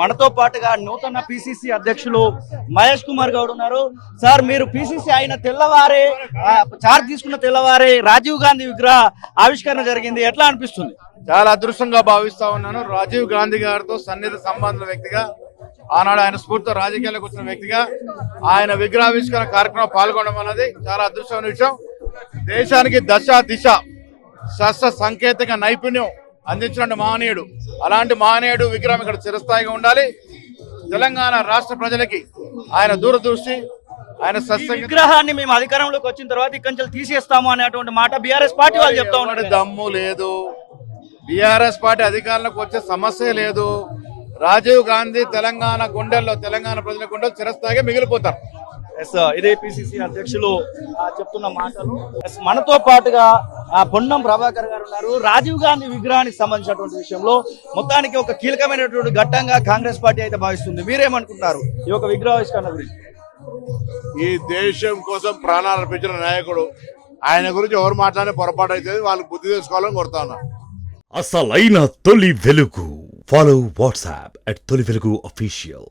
మనతో పాటుగా నూతన పిసిసి అధ్యక్షులు మహేష్ కుమార్ గౌడ్ ఉన్నారు. సార్, మీరు పిసిసి అయిన తెల్లవారే చార్జ్ తీసుకున్న తెల్లవారే రాజీవ్ గాంధీ విగ్రహ ఆవిష్కరణ జరిగింది. ఎట్లా అనిపిస్తుంది? చాలా అదృష్టంగా భావిస్తా ఉన్నాను. రాజీవ్ గాంధీ గారితో సన్నిహిత సంబంధం వ్యక్తిగా, ఆనాడు ఆయన స్ఫూర్తితో రాజకీయాలకు వచ్చిన వ్యక్తిగా ఆయన విగ్రహావిష్కరణ కార్యక్రమం పాల్గొనడం అన్నది చాలా అదృష్టమైన విషయం. దేశానికి దశ దిశ శస్త్ర సాంకేతిక నైపుణ్యం అందించిన మహనీయుడు. అలాంటి మహనీయుడు విగ్రహం ఇక్కడ చిరస్థాయిగా ఉండాలి. తెలంగాణ రాష్ట్ర ప్రజలకి ఆయన దూరదృష్టి, ఆయన విగ్రహాన్ని మేము అధికారంలోకి వచ్చిన తర్వాత ఇక్కడి నుంచి తీసేస్తాము అనేటువంటి మాట బీఆర్ఎస్ పార్టీ వాళ్ళు చెప్తా ఉన్నారు. దమ్ము లేదు. బీఆర్ఎస్ పార్టీ అధికారంలోకి వచ్చే సమస్య లేదు. రాజీవ్ గాంధీ తెలంగాణ గుండెల్లో, తెలంగాణ ప్రజల గుండెల్లో చిరస్థాయిగా మిగిలిపోతారు. ఇదే పిసిసి అధ్యక్షులు చెప్తున్న మాటలు. మనతో పాటుగా పొన్నం ప్రభాకర్ గారు ఉన్నారు. రాజీవ్ గాంధీ విగ్రహానికి సంబంధించినటువంటి విషయంలో మొత్తానికి ఒక కీలకమైనటువంటి ఘట్టంగా కాంగ్రెస్ పార్టీ అయితే భావిస్తుంది. మీరేమనుకుంటున్నారు ఈ యొక్క విగ్రహావిష్కరణ గురించి? ఈ దేశం కోసం ప్రాణాలు అర్పించిన నాయకుడు, ఆయన గురించి ఎవరు మాట్లాడే పొరపాటు అయితే వాళ్ళకి బుద్ధి తెలుసుకోవాలని కోరుతా ఉన్నా. అసలైన తొలి వెలుగు. ఫాలో వాట్సాప్ @తొలి వెలుగు అఫీషియల్.